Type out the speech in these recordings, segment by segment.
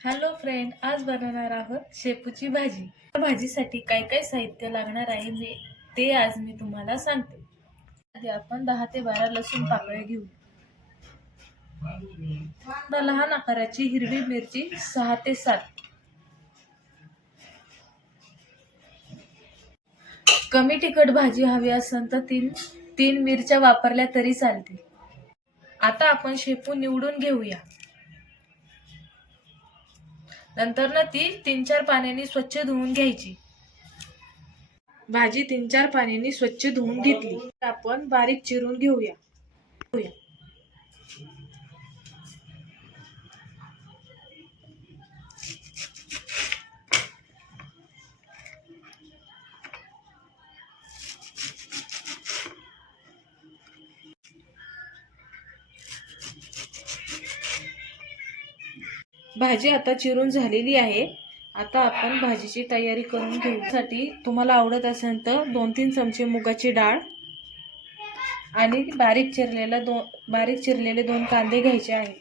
Hello friend आज बनवणार आहोत शेपूची भाजी. या भाजीसाठी काय काय साहित्य लागणार आहे मी ते आज मी तुम्हाला सांगते. आधी आपण दहा ते बारा लसूण पाकळ्या घेऊ. लहान आकाराची हिरवी मिरची सहा ते सात. कमी तिखट भाजी हवी असेल तर तीन तीन मिरच्या वापरल्या तरी चालतील आता आपण शेपू निवडून घेऊया. नंतर ना ती तीन चार पाण्याने स्वच्छ धुवून घ्यायची. भाजी तीन चार पाण्याने स्वच्छ धुवून घेतली. आपण बारीक चिरून घेऊया. भाजी आता चिरून झालेली आहे. आता आपण भाजीची तयारी करून घेऊसाठी तुम्हाला आवडत असेल तर दोन तीन चमचे मुगाची डाळ आणि बारीक चिरलेला दोन बारीक चिरलेले दोन कांदे घ्यायचे आहे.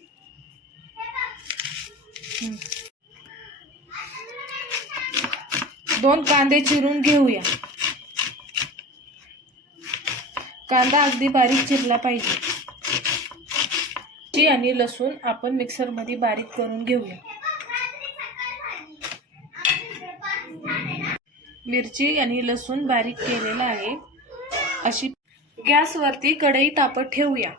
दोन कांदे चिरून घेऊया. कांदा अगदी बारीक चिरला पाहिजे. मिरची आणि लसूण आपण मिक्सरमध्ये बारीक करून घेऊया. मिरची आणि लसूण बारीक केलेला आहे. अशी गॅसवरती कढई तापत ठेवूया.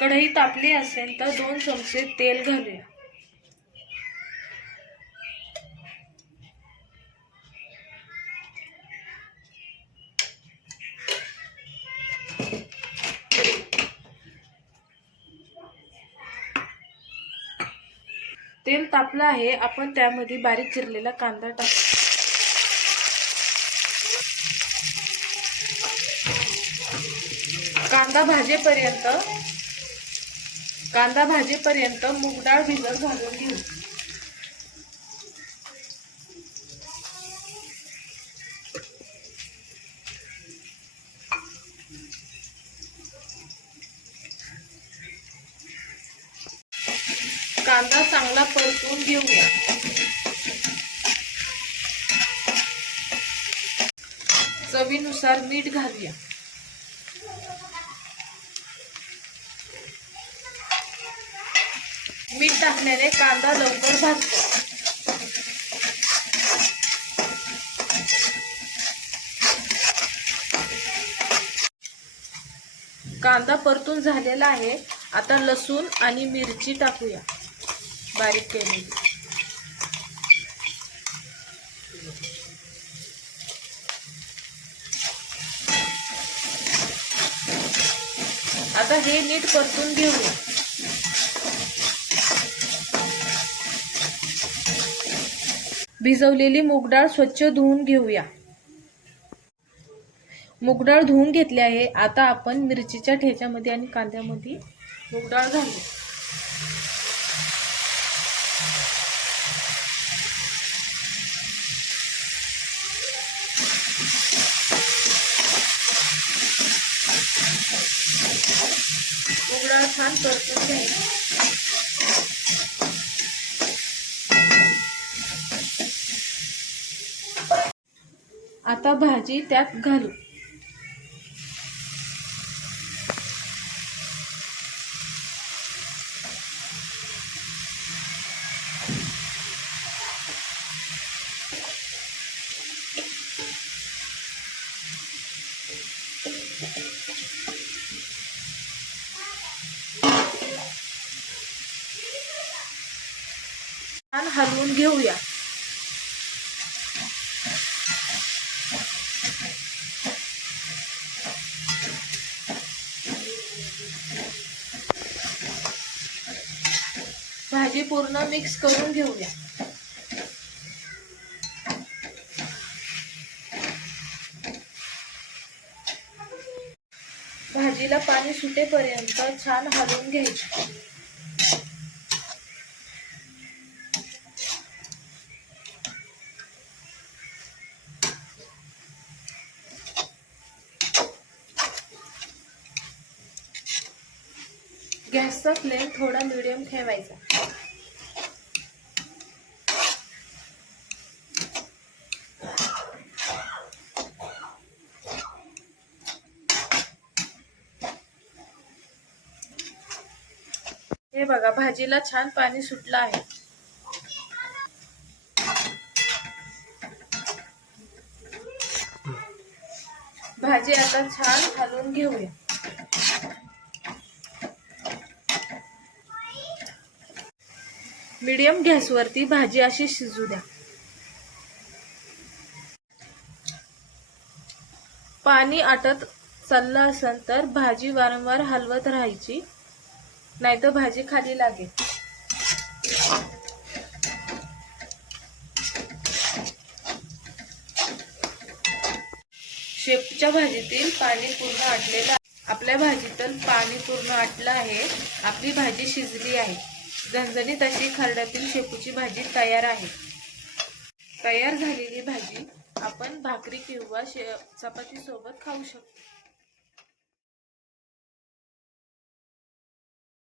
कढई तापली असेल तर दोन चमचे तेल घालूया. तेल तापलं आहे आपण त्यामध्ये बारीक चिरलेला कांदा टाकू. कांदा भाजेपर्यंत कांदा भाजेपर्यंत मूग डाळ भिजत घालून घेऊ. कांदा चांगला परतून घेऊया. चवीनुसार मीठ घालूया. मीठ टाकल्याने कांदा लवकर भाजतो. कांदा परतून झालेला आहे. आता लसूण आणि मिरची टाकूया. बारीक केलेली आता हे नीट परतून घेऊया भिजवलेली मूगडाळ स्वच्छ धुवून घेऊया. मूगडाळ धुवून घेतली आहे. आता आपण मिरचीच्या ठेच्यामध्ये आणि कांद्यामध्ये मूगडाळ घालू. उघडा छान परतून आता भाजी त्यात घालू. छान हलवून घेऊया. भाजी पूर्ण मिक्स करून घेऊया. भाजीला पाणी सुटेपर्यंत छान हलवून घ्यायचे. गॅसचा फ्लेम थोडा मिडियम ठेवायचा. हे बघा भाजीला छान पाणी सुटलं आहे. भाजी आता छान घालून घेऊया. मीडियम गॅसवरती भाजी अशी शिजू द्या. पाणी आटत चाललं असेल तर भाजी वारंवार हलवत राहायची नाहीतर भाजी खाली लागेल. शेपूच्या भाजीतील पाणी पूर्ण आटलेलं आपल्या भाजीतील पाणी पूर्ण आटलं आहे. आपली भाजी शिजली आहे. झणझणीत अशी खरड्यातील शेपूची भाजी तयार आहे. तयार झालेली भाजी आपण भाकरी किंवा शे चपातीसोबत खाऊ शकतो.